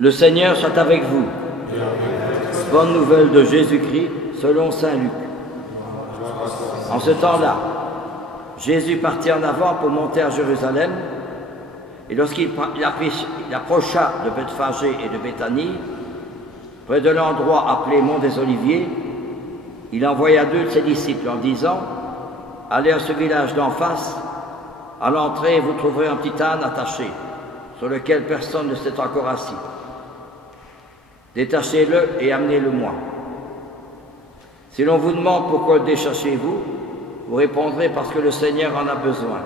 Le Seigneur soit avec vous. Bonne nouvelle de Jésus-Christ selon saint Luc. En ce temps-là, Jésus partit en avant pour monter à Jérusalem, et lorsqu'il approcha de Bethphagée et de Béthanie, près de l'endroit appelé Mont des Oliviers, il envoya 2 de ses disciples en disant: « Allez à ce village d'en face, à l'entrée vous trouverez un petit âne attaché, sur lequel personne ne s'est encore assis. Détachez-le et amenez-le-moi. Si l'on vous demande pourquoi le détachez-vous, vous répondrez parce que le Seigneur en a besoin. »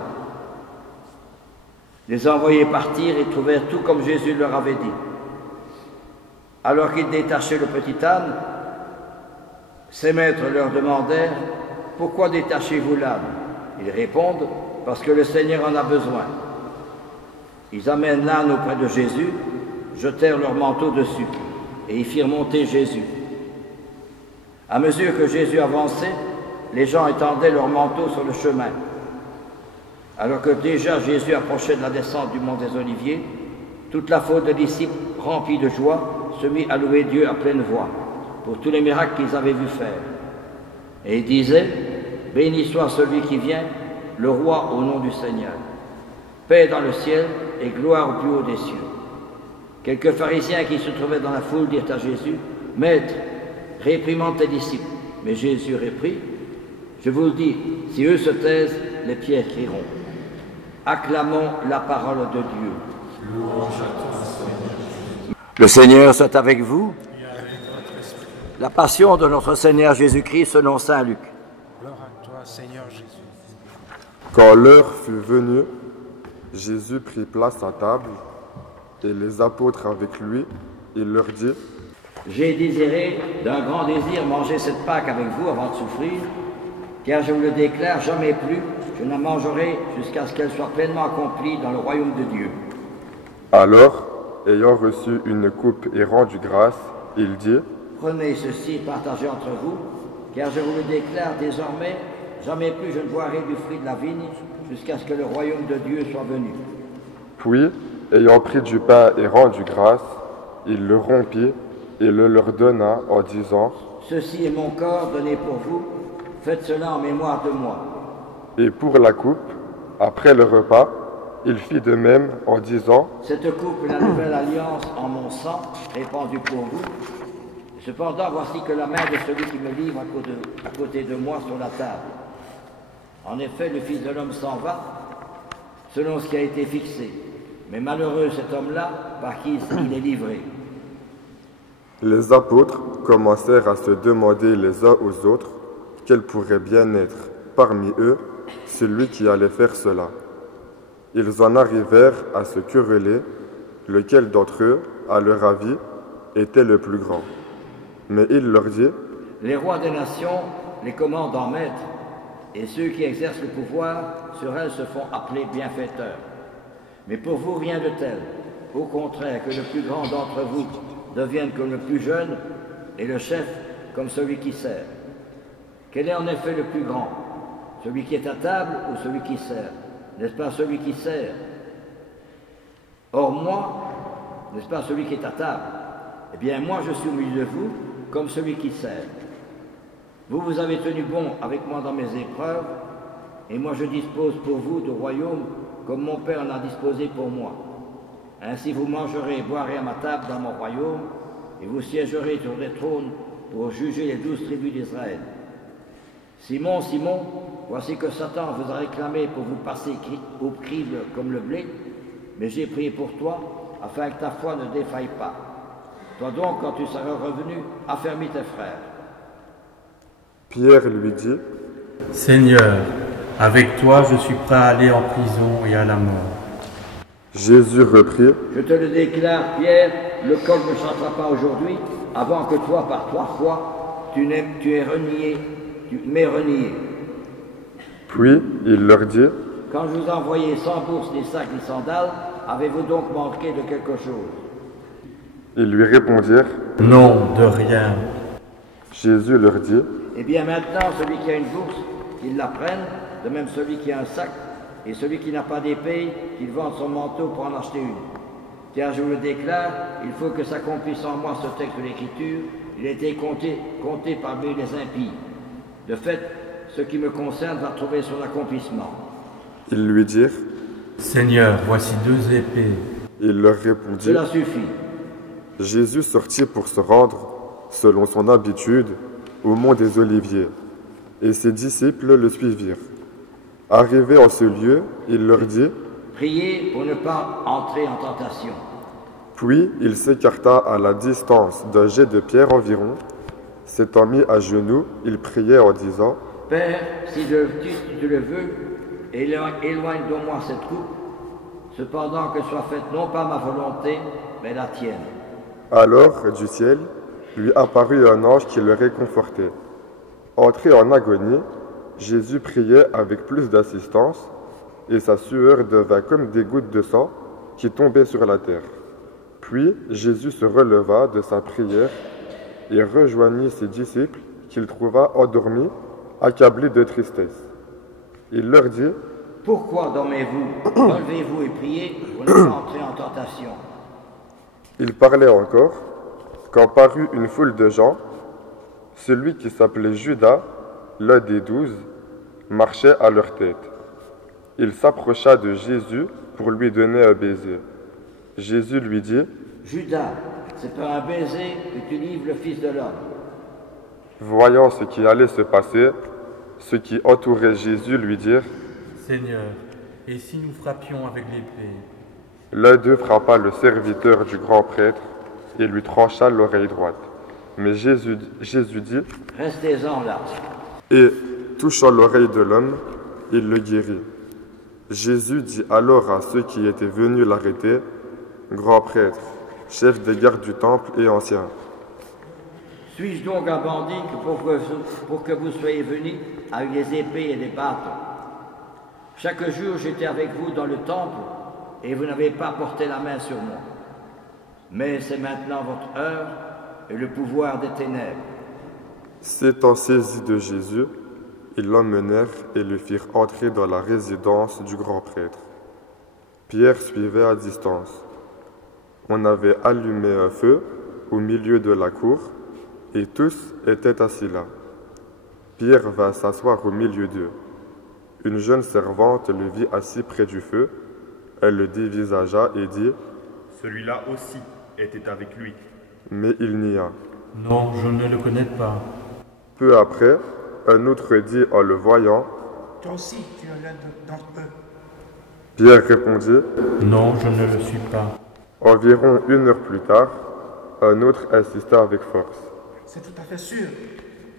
Les envoyés partirent et trouvèrent tout comme Jésus leur avait dit. Alors qu'ils détachaient le petit âne, ses maîtres leur demandèrent: « Pourquoi détachez-vous l'âne ?» Ils répondent: « Parce que le Seigneur en a besoin. » Ils amènent l'âne auprès de Jésus, jetèrent leur manteau dessus et y firent monter Jésus. À mesure que Jésus avançait, les gens étendaient leurs manteaux sur le chemin. Alors que déjà Jésus approchait de la descente du mont des Oliviers, toute la foule de disciples, remplis de joie, se mit à louer Dieu à pleine voix pour tous les miracles qu'ils avaient vu faire. Et ils disaient: « Béni soit celui qui vient, le roi au nom du Seigneur. Paix dans le ciel et gloire au plus haut des cieux. » Quelques pharisiens qui se trouvaient dans la foule dirent à Jésus: « Maître, réprimande tes disciples. » Mais Jésus reprit: « Je vous le dis, si eux se taisent, les pierres crieront. » Acclamons la parole de Dieu. Le Seigneur soit avec vous. La passion de notre Seigneur Jésus-Christ selon saint Luc. Gloire à toi, Seigneur Jésus. Quand l'heure fut venue, Jésus prit place à table, et les apôtres avec lui. Il leur dit: « J'ai désiré d'un grand désir manger cette Pâque avec vous avant de souffrir, car je vous le déclare, jamais plus je n'en mangerai jusqu'à ce qu'elle soit pleinement accomplie dans le royaume de Dieu. » Alors, ayant reçu une coupe et rendu grâce, il dit: « Prenez ceci et partagez entre vous, car je vous le déclare désormais, jamais plus je ne boirai du fruit de la vigne jusqu'à ce que le royaume de Dieu soit venu. » Puis, ayant pris du pain et rendu grâce, il le rompit et le leur donna en disant: « Ceci est mon corps donné pour vous, faites cela en mémoire de moi. » Et pour la coupe, après le repas, il fit de même en disant: « Cette coupe est la nouvelle alliance en mon sang, répandue pour vous. Cependant, voici que la main de celui qui me livre à côté de moi sur la table. En effet, le Fils de l'homme s'en va, selon ce qui a été fixé. Mais malheureux cet homme-là, par qui il est livré. » Les apôtres commencèrent à se demander les uns aux autres quel pourrait bien être parmi eux celui qui allait faire cela. Ils en arrivèrent à se quereller, lequel d'entre eux, à leur avis, était le plus grand. Mais il leur dit: « Les rois des nations les commandent en maître, et ceux qui exercent le pouvoir sur elles se font appeler bienfaiteurs. Mais pour vous, rien de tel. Au contraire, que le plus grand d'entre vous devienne comme le plus jeune, et le chef comme celui qui sert. Quel est en effet le plus grand? Celui qui est à table ou celui qui sert? N'est-ce pas celui qui sert? Or moi, n'est-ce pas celui qui est à table? Eh bien moi je suis au milieu de vous comme celui qui sert. Vous avez tenu bon avec moi dans mes épreuves, et moi je dispose pour vous du royaume comme mon Père en a disposé pour moi. Ainsi vous mangerez et boirez à ma table dans mon royaume, et vous siégerez sur des trônes pour juger les 12 tribus d'Israël. Simon, Simon, voici que Satan vous a réclamé pour vous passer au crible comme le blé, mais j'ai prié pour toi, afin que ta foi ne défaille pas. Toi donc, quand tu seras revenu, affermis tes frères. » Pierre lui dit: « Seigneur, avec toi je suis prêt à aller en prison et à la mort. » Jésus reprit: « Je te le déclare, Pierre, le coq ne chantera pas aujourd'hui, avant que toi, par 3 fois, tu m'aies renié. » Puis il leur dit: « Quand je vous ai envoyé sans bourse, ni sac, ni sandales, avez-vous donc manqué de quelque chose? » Ils lui répondirent: « Non, de rien. » Jésus leur dit: « Eh bien maintenant, celui qui a une bourse, qu'il la prenne, de même celui qui a un sac, et celui qui n'a pas d'épée, qu'il vende son manteau pour en acheter une. Car je vous le déclare, il faut que s'accomplisse en moi ce texte de l'Écriture. Il a été compté parmi les impies. De fait, ce qui me concerne va trouver son accomplissement. Ils lui dirent, Seigneur, voici 2 épées. il leur répondit, Cela suffit. Jésus sortit pour se rendre, selon son habitude, au mont des Oliviers, et ses disciples le suivirent. Arrivé en ce lieu, il leur dit, Priez pour ne pas entrer en tentation. puis il s'écarta à la distance d'un jet de pierre environ. S'étant mis à genoux, il priait en disant, Père, si tu le veux, éloigne de moi cette coupe, cependant que soit faite non pas ma volonté, mais la tienne. Alors, du ciel, lui apparut un ange qui le réconfortait. Entré en agonie, Jésus priait avec plus d'assistance, et sa sueur devint comme des gouttes de sang qui tombaient sur la terre. Puis Jésus se releva de sa prière et rejoignit ses disciples qu'il trouva endormis, accablés de tristesse. Il leur dit, Pourquoi dormez-vous? Relevez-vous et priez pour ne pas entrer en tentation. il parlait encore, quand parut une foule de gens. Celui qui s'appelait Judas, l'un des 12, marchait à leur tête. Il s'approcha de Jésus pour lui donner un baiser. Jésus lui dit, Judas, c'est par un baiser que tu livres le Fils de l'homme. voyant ce qui allait se passer, ceux qui entouraient Jésus lui dirent, Seigneur, et si nous frappions avec l'épée? l'un d'eux frappa le serviteur du grand prêtre et lui trancha l'oreille droite. Mais Jésus dit, Restez-en là. et, touchant l'oreille de l'homme, il le guérit. Jésus dit alors à ceux qui étaient venus l'arrêter, grand prêtre, chef des gardes du temple et ancien, Suis-je donc un bandit pour que vous soyez venus avec des épées et des bâtons? Chaque jour j'étais avec vous dans le temple et vous n'avez pas porté la main sur moi. Mais c'est maintenant votre heure et le pouvoir des ténèbres. s'étant saisis de Jésus, ils l'emmenèrent et le firent entrer dans la résidence du grand prêtre. Pierre suivait à distance. On avait allumé un feu au milieu de la cour et tous étaient assis là. Pierre vint s'asseoir au milieu d'eux. Une jeune servante le vit assis près du feu. Elle le dévisagea et dit, Celui-là aussi était avec lui. mais il nia. Non, je ne le connais pas. Peu après, un autre dit en le voyant, Toi aussi, tu es l'un d'entre eux. Pierre répondit, Non, je ne le suis pas. environ 1 heure plus tard, un autre insista avec force. C'est tout à fait sûr.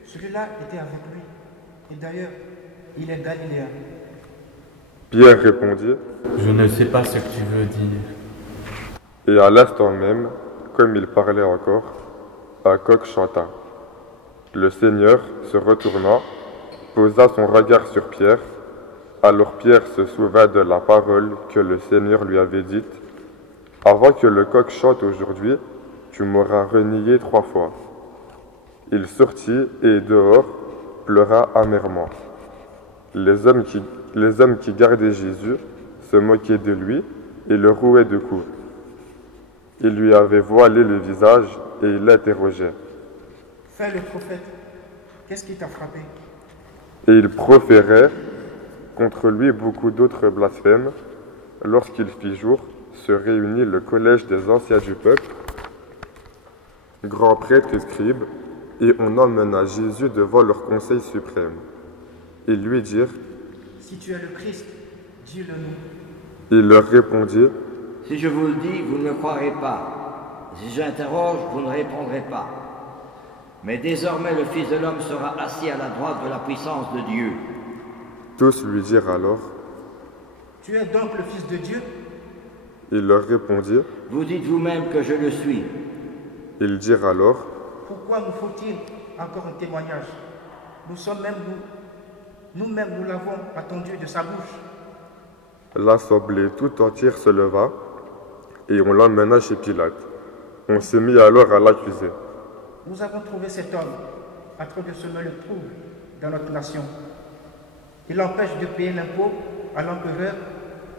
Celui-là était avec lui. Et d'ailleurs, il est galiléen. Pierre répondit, Je ne sais pas ce que tu veux dire. et à l'instant même, comme il parlait encore, un coq chanta. Le Seigneur, se retournant, posa son regard sur Pierre. Alors Pierre se souvint de la parole que le Seigneur lui avait dite, « Avant que le coq chante aujourd'hui, tu m'auras renié 3 fois. » Il sortit et dehors pleura amèrement. Les hommes qui gardaient Jésus se moquaient de lui et le rouaient de coups. Il lui avait voilé le visage et il l'interrogeait. Fais le prophète. Qu'est-ce qui t'a frappé? Et il proférait contre lui beaucoup d'autres blasphèmes. Lorsqu'il fit jour, se réunit le collège des anciens du peuple, grands prêtres et scribes, et on emmena Jésus devant leur conseil suprême. Ils lui dirent, Si tu es le Christ, dis-le-nous. il leur répondit, Si je vous le dis, vous ne me croirez pas. Si j'interroge, vous ne répondrez pas. Mais désormais le Fils de l'homme sera assis à la droite de la puissance de Dieu. tous lui dirent alors, Tu es donc le Fils de Dieu? il leur répondit, Vous dites vous-même que je le suis. ils dirent alors, Pourquoi nous faut-il encore un témoignage? Nous-mêmes, nous l'avons attendu de sa bouche. l'assemblée tout entière se leva, et on l'emmena chez Pilate. On se mit alors à l'accuser. Nous avons trouvé cet homme en train de semer le trouble dans notre nation. Il empêche de payer l'impôt à l'empereur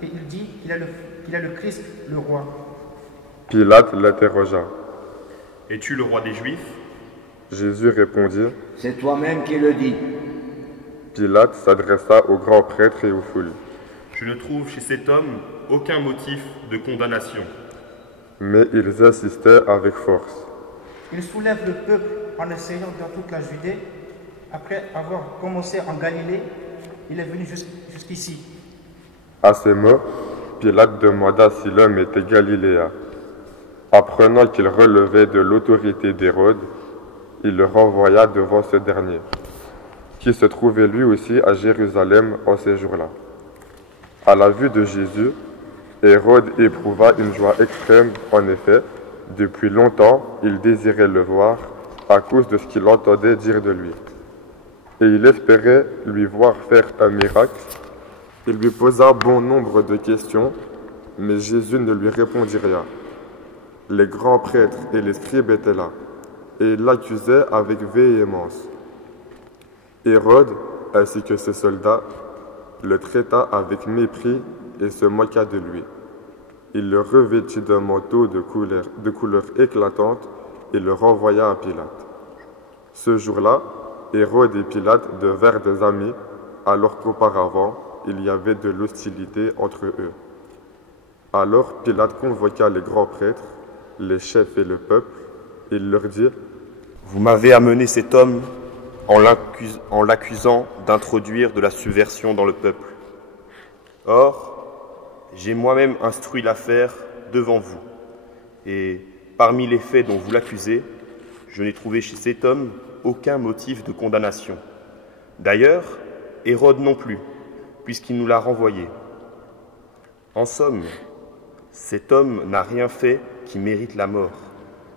et il dit qu'il est le Christ, le roi. Pilate l'interrogea. « Es-tu le roi des Juifs » Jésus répondit. C'est toi-même qui le dis. Pilate s'adressa aux grands prêtres et aux foules. « Je ne trouve chez cet homme aucun motif de condamnation. » Mais ils insistaient avec force. Il soulève le peuple en essayant dans toute la Judée. Après avoir commencé en Galilée, il est venu jusqu'ici. À ces mots, Pilate demanda si l'homme était galiléen. Apprenant qu'il relevait de l'autorité d'Hérode, il le renvoya devant ce dernier, qui se trouvait lui aussi à Jérusalem en ces jours-là. À la vue de Jésus, Hérode éprouva une joie extrême. En effet, depuis longtemps, il désirait le voir à cause de ce qu'il entendait dire de lui. Et il espérait lui voir faire un miracle. Il lui posa bon nombre de questions, mais Jésus ne lui répondit rien. Les grands prêtres et les scribes étaient là, et ils l'accusaient avec véhémence. Hérode, ainsi que ses soldats, le traita avec mépris et se moqua de lui. Il le revêtit d'un manteau de couleur éclatante et le renvoya à Pilate. Ce jour-là, Hérode et Pilate devinrent des amis, alors qu'auparavant, il y avait de l'hostilité entre eux. Alors Pilate convoqua les grands prêtres, les chefs et le peuple. Il leur dit : « Vous m'avez amené cet homme en l'accusant d'introduire de la subversion dans le peuple. Or, j'ai moi-même instruit l'affaire devant vous, et parmi les faits dont vous l'accusez, je n'ai trouvé chez cet homme aucun motif de condamnation. D'ailleurs, Hérode non plus, puisqu'il nous l'a renvoyé. En somme, cet homme n'a rien fait qui mérite la mort.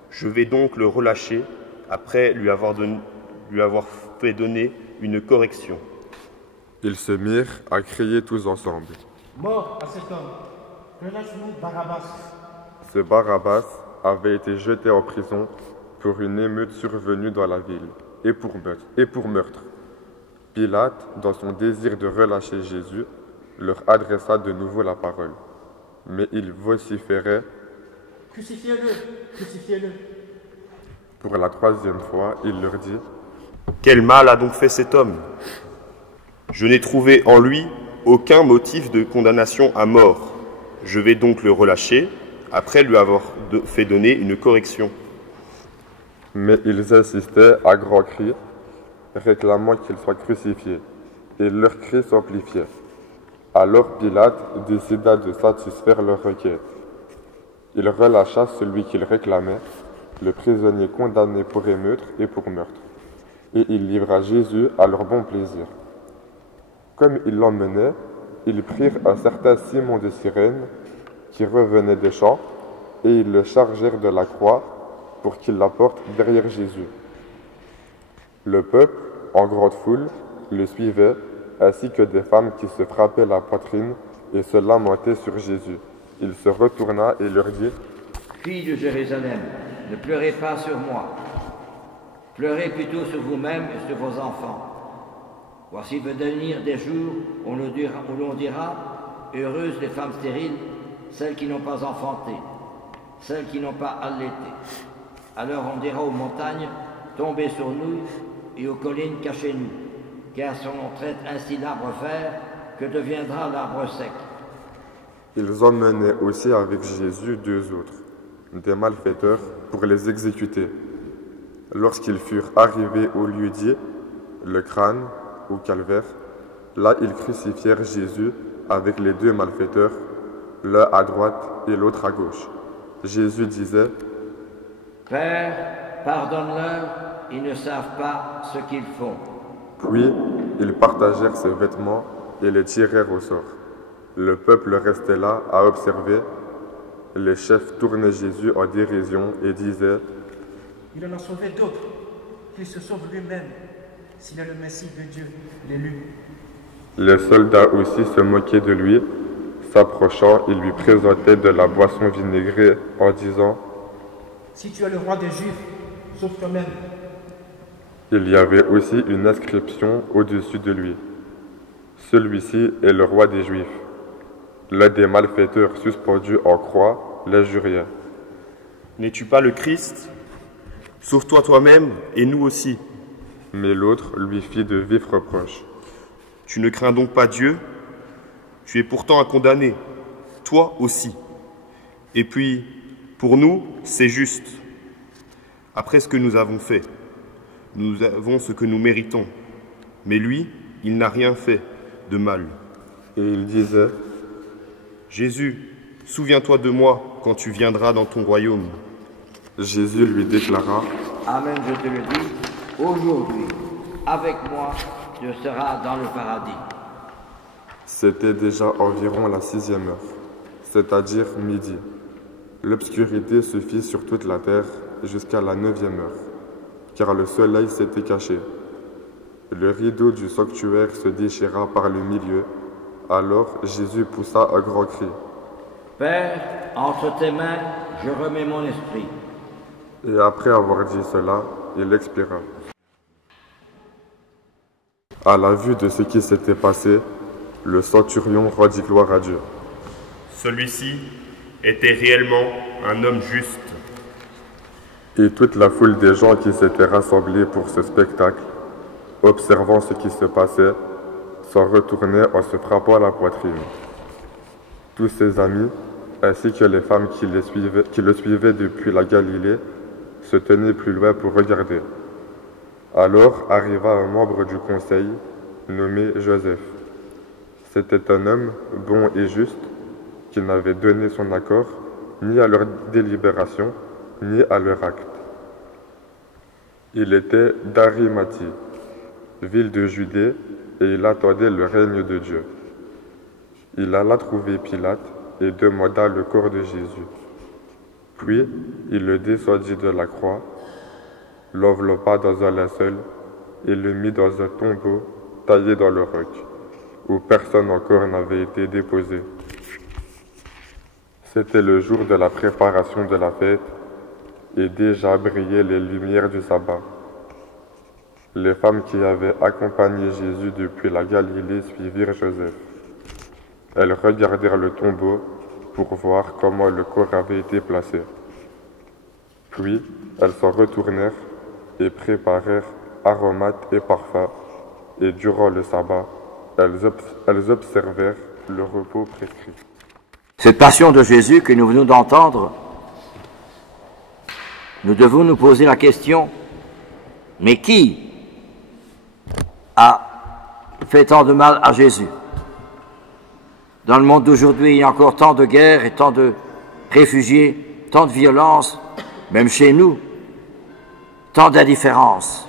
Je vais donc le relâcher après lui avoir fait donner une correction. » Ils se mirent à crier tous ensemble : « Mort à cet homme, relâche-nous Barabbas. » Ce Barabbas avait été jeté en prison pour une émeute survenue dans la ville et pour meurtre. Pilate, dans son désir de relâcher Jésus, leur adressa de nouveau la parole. Mais ils vociféraient : « Crucifiez-le, crucifiez-le. » Pour la troisième fois, il leur dit : « Quel mal a donc fait cet homme ? Je n'ai trouvé en lui aucun motif de condamnation à mort. Je vais donc le relâcher, après lui avoir fait donner une correction. » Mais ils insistaient à grands cris, réclamant qu'il soit crucifié, et leurs cris s'amplifiaient. Alors Pilate décida de satisfaire leur requête. Il relâcha celui qu'il réclamait, le prisonnier condamné pour émeute et pour meurtre, et il livra Jésus à leur bon plaisir. Comme ils l'emmenaient, ils prirent un certain Simon de Cyrène, qui revenait des champs, et ils le chargèrent de la croix pour qu'il la porte derrière Jésus. Le peuple, en grande foule, le suivait, ainsi que des femmes qui se frappaient la poitrine et se lamentaient sur Jésus. Il se retourna et leur dit : « Filles de Jérusalem, ne pleurez pas sur moi. Pleurez plutôt sur vous-même et sur vos enfants. Voici venir des jours où l'on dira : heureuses les femmes stériles, celles qui n'ont pas enfanté, celles qui n'ont pas allaité. Alors on dira aux montagnes : tombez sur nous, et aux collines, cachez-nous. Car si on traite ainsi l'arbre vert, que deviendra l'arbre sec ? » Ils emmenaient aussi avec Jésus deux autres, des malfaiteurs, pour les exécuter. Lorsqu'ils furent arrivés au lieu dit, le crâne, ou calvaire, là ils crucifièrent Jésus avec les deux malfaiteurs, l'un à droite et l'autre à gauche. Jésus disait : « Père, pardonne-leur, ils ne savent pas ce qu'ils font. » Puis ils partagèrent ses vêtements et les tirèrent au sort. Le peuple restait là à observer. Les chefs tournaient Jésus en dérision et disaient : « Il en a sauvé d'autres, qu'il se sauve lui-même, s'il est le Messie de Dieu, l'élu. » Les soldats aussi se moquaient de lui. S'approchant, ils lui présentaient de la boisson vinaigrée en disant : « Si tu es le roi des Juifs, sauve toi-même. » Il y avait aussi une inscription au-dessus de lui : « Celui-ci est le roi des Juifs. » L'un des malfaiteurs suspendus en croix l'injuriait. N'es-tu pas le Christ? Sauve-toi toi-même et nous aussi. Mais l'autre lui fit de vifs reproches. Tu ne crains donc pas Dieu? Tu es pourtant un condamné, toi aussi. Et puis, pour nous, c'est juste. Après ce que nous avons fait, nous avons ce que nous méritons. Mais lui, il n'a rien fait de mal. Et il disait, Jésus, souviens-toi de moi quand tu viendras dans ton royaume. Jésus lui déclara, Amen, je te le dis, aujourd'hui, avec moi, tu seras dans le paradis. C'était déjà environ la 6e heure, c'est-à-dire midi. L'obscurité se fit sur toute la terre jusqu'à la 9e heure, car le soleil s'était caché. Le rideau du sanctuaire se déchira par le milieu. Alors Jésus poussa un grand cri. Père, entre tes mains, je remets mon esprit. Et après avoir dit cela, il expira. À la vue de ce qui s'était passé, le centurion rendit gloire à Dieu. Celui-ci était réellement un homme juste. Et toute la foule des gens qui s'étaient rassemblés pour ce spectacle, observant ce qui se passait, s'en retournaient en se frappant à la poitrine. Tous ses amis, ainsi que les femmes qui le suivaient depuis la Galilée, se tenaient plus loin pour regarder. Alors arriva un membre du conseil, nommé Joseph. C'était un homme bon et juste, qui n'avait donné son accord ni à leur délibération, ni à leur acte. Il était d'Arimathie, ville de Judée, et il attendait le règne de Dieu. Il alla trouver Pilate et demanda le corps de Jésus. Puis, il le descendit de la croix, l'enveloppa dans un linceul et le mit dans un tombeau taillé dans le roc, où personne encore n'avait été déposé. C'était le jour de la préparation de la fête, et déjà brillaient les lumières du sabbat. Les femmes qui avaient accompagné Jésus depuis la Galilée suivirent Joseph. Elles regardèrent le tombeau pour voir comment le corps avait été placé. Puis, elles s'en retournèrent et préparèrent aromates et parfums, et durant le sabbat, elles observèrent le repos prescrit. Cette passion de Jésus que nous venons d'entendre, nous devons nous poser la question, mais qui a fait tant de mal à Jésus? Dans le monde d'aujourd'hui, il y a encore tant de guerres et tant de réfugiés, tant de violence, même chez nous, tant d'indifférence,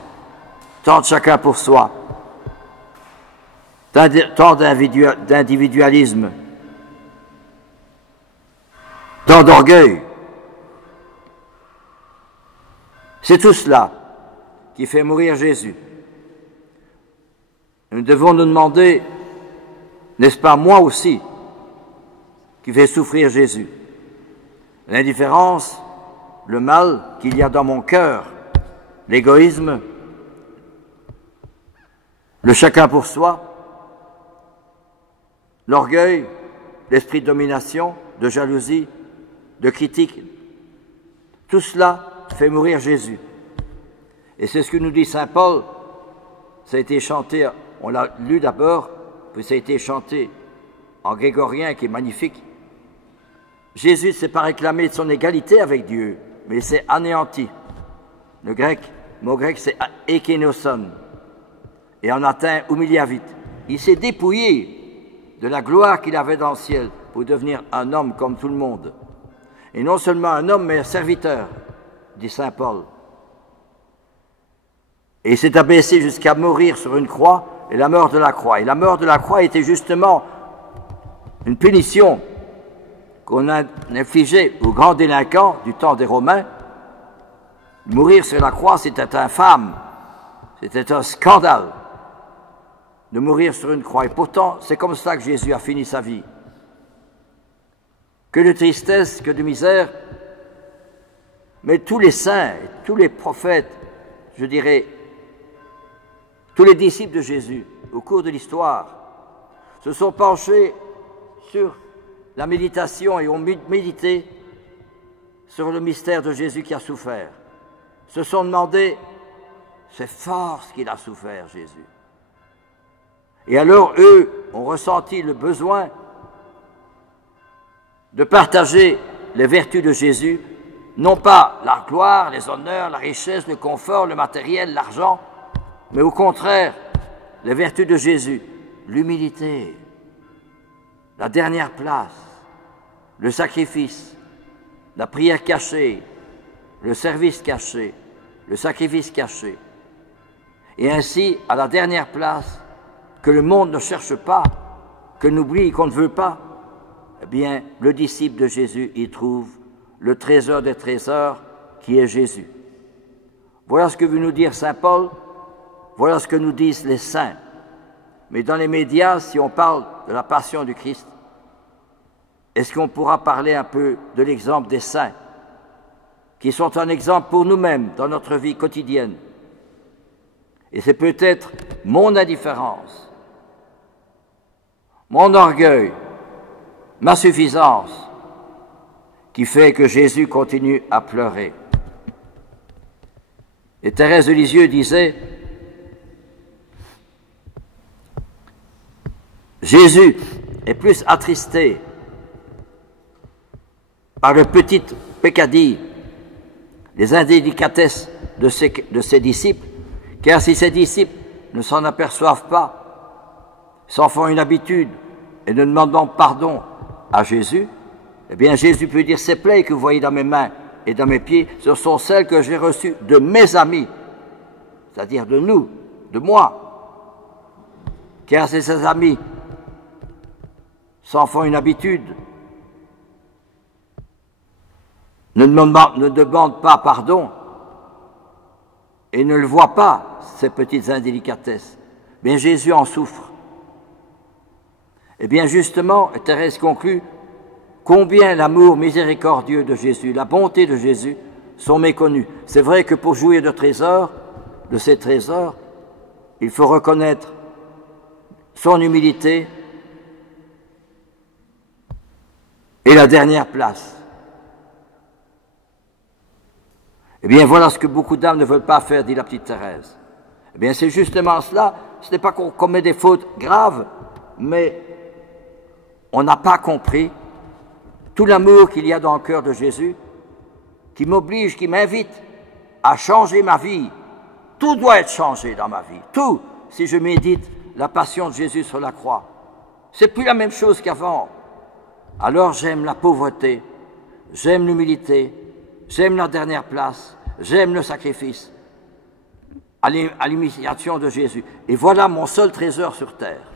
tant de chacun pour soi, tant d'individualisme, tant d'orgueil. C'est tout cela qui fait mourir Jésus. Nous devons nous demander, n'est-ce pas moi aussi qui fait souffrir Jésus? L'indifférence, le mal qu'il y a dans mon cœur, l'égoïsme, le chacun pour soi, l'orgueil, l'esprit de domination, de jalousie, de critique, tout cela fait mourir Jésus. Et c'est ce que nous dit saint Paul. Ça a été chanté, on l'a lu d'abord, puis ça a été chanté en grégorien qui est magnifique. Jésus ne s'est pas réclamé de son égalité avec Dieu, mais il s'est anéanti. Le mot grec c'est ekenoson, et en latin humiliavit. Il s'est dépouillé de la gloire qu'il avait dans le ciel pour devenir un homme comme tout le monde. Et non seulement un homme, mais un serviteur, dit saint Paul. Et il s'est abaissé jusqu'à mourir sur une croix, et la mort de la croix. Et la mort de la croix était justement une punition qu'on a infligée aux grands délinquants du temps des Romains. Mourir sur la croix, c'était infâme, c'était un scandale de mourir sur une croix. Et pourtant, c'est comme ça que Jésus a fini sa vie. Que de tristesse, que de misère. Mais tous les saints, tous les prophètes, je dirais, tous les disciples de Jésus, au cours de l'histoire, se sont penchés sur la méditation et ont médité sur le mystère de Jésus qui a souffert, se sont demandé, c'est fort ce qu'il a souffert, Jésus. Et alors, eux ont ressenti le besoin de partager les vertus de Jésus, non pas la gloire, les honneurs, la richesse, le confort, le matériel, l'argent, mais au contraire, les vertus de Jésus, l'humilité, la dernière place, le sacrifice, la prière cachée, le service caché, le sacrifice caché. Et ainsi, à la dernière place, que le monde ne cherche pas, que n'oublie, qu'on ne veut pas, eh bien, le disciple de Jésus y trouve le trésor des trésors qui est Jésus. Voilà ce que veut nous dire saint Paul, voilà ce que nous disent les saints. Mais dans les médias, si on parle de la passion du Christ, est-ce qu'on pourra parler un peu de l'exemple des saints, qui sont un exemple pour nous-mêmes dans notre vie quotidienne? Et c'est peut-être mon indifférence, mon orgueil, ma suffisance, qui fait que Jésus continue à pleurer. Et Thérèse de Lisieux disait, Jésus est plus attristé par le petit peccadille, les indélicatesses de ses disciples, car si ses disciples ne s'en aperçoivent pas, s'en font une habitude et ne demandent pardon à Jésus, eh bien Jésus peut dire, ces plaies que vous voyez dans mes mains et dans mes pieds, ce sont celles que j'ai reçues de mes amis, c'est-à-dire de nous, de moi, car si ses amis s'en font une habitude, ne demandent pas pardon et ne le voient pas, ces petites indélicatesses, bien Jésus en souffre. Eh bien justement, Thérèse conclut, combien l'amour miséricordieux de Jésus, la bonté de Jésus sont méconnus. C'est vrai que pour jouir de ces trésors, il faut reconnaître son humilité et la dernière place. Eh bien, voilà ce que beaucoup d'âmes ne veulent pas faire, dit la petite Thérèse. Eh bien, c'est justement cela. Ce n'est pas qu'on commet des fautes graves, mais on n'a pas compris tout l'amour qu'il y a dans le cœur de Jésus, qui m'oblige, qui m'invite à changer ma vie. Tout doit être changé dans ma vie. Tout, si je médite la passion de Jésus sur la croix. C'est plus la même chose qu'avant. Alors j'aime la pauvreté, j'aime l'humilité, j'aime la dernière place, j'aime le sacrifice à l'imitiation de Jésus. Et voilà mon seul trésor sur terre.